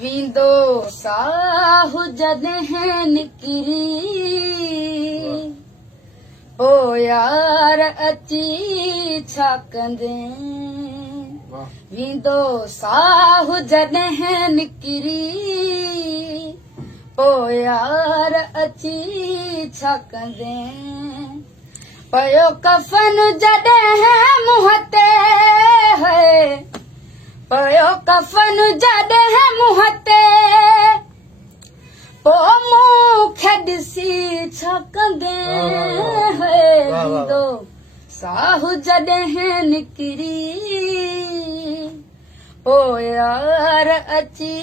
वींदो साहु जॾहिं निकिरी ओ यार अची छा कंदे वींदो साहु जॾहिं निकिरी ओ यार अची छा कंदे पयो कफन जॾहिं मुंहं ते है पयो कफन जॾहिं मुंहं ते पोइ मूंखे ॾिसी छा कंदे वींदो साहु जॾहिं निकिरी ओ यार अची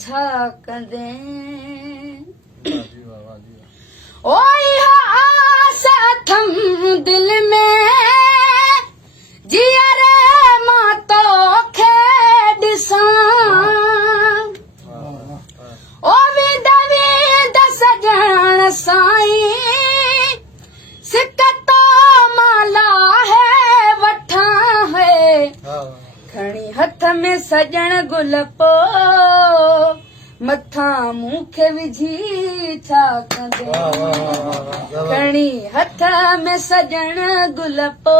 छा कंदे ओ इहा आस अथम दिल में जियर मां तोखे ॾिसां ओ वींद वींद सजण साईं सिक तो माला है वठां है खणी हथ में सजण गुल पो मथा मूंखे विझी छा कंदे खणी हथ में सजण गुल पो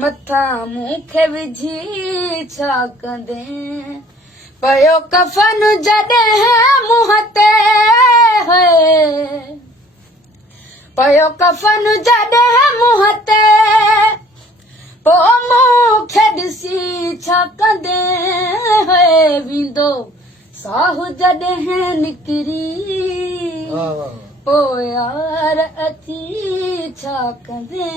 मथा मूंखे विझी छा कंदे पयो कफन जॾहिं मुंहं ते है पयो कफन जॾहिं मुंहं ते पोइ मूंखे ॾिसी छा कंदे वींदो साहु जॾहिं निकिरी पोइ यार अची छा कंदे।